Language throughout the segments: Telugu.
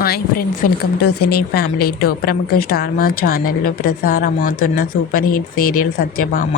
Hi friends welcome to cine family two ప్రముఖ స్టార్ మా ఛానల్లో ప్రసారమవుతున్న super hit serial Satyabhama.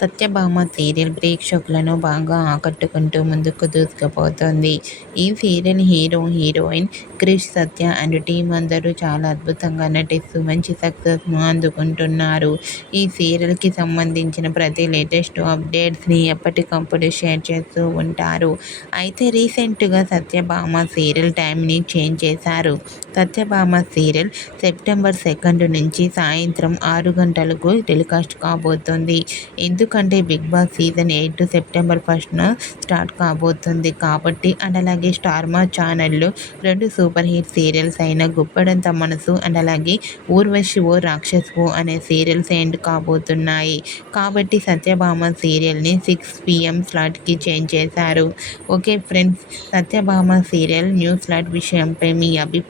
Satyabhama serial ప్రేక్షకులను బాగా ఆకట్టుకుంటూ ముందుకు దూసుకుపోతుంది. ఈ serial hero heroine Krish Satya and team అందరూ చాలా అద్భుతంగా నటిస్తూ మంచి సక్సెస్ను అందుకుంటున్నారు. ఈ సీరియల్కి సంబంధించిన ప్రతి లేటెస్ట్ అప్డేట్స్ని ఎప్పటికప్పుడు షేర్ చేస్తూ ఉంటారు. అయితే రీసెంట్గా సత్యభామ సీరియల్ టైంని చేంజ్ చేశారు. సత్యభామ సీరియల్ సెప్టెంబర్ సెకండ్ నుంచి సాయంత్రం ఆరు గంటలకు టెలికాస్ట్ కాబోతుంది. ఎందుకంటే Bigg Boss season eight September ఫస్ట్న start కాబోతుంది కాబట్టి అండ్ అలాగే స్టార్మా ఛానల్లో రెండు సూపర్ హిట్ సీరియల్స్ అయిన గుప్పడంత మనసు అండ్ అలాగే ఊర్వశి ఓ రాక్షస్ ఓ అనే సీరియల్స్ ఎండ్ కాబోతున్నాయి. కాబట్టి సత్యభామ సీరియల్ని సిక్స్ పిఎం స్లాట్కి చేంజ్ చేశారు. Okay friends Satyabhama serial new slot విషయంపై మీ అభిప్రాయం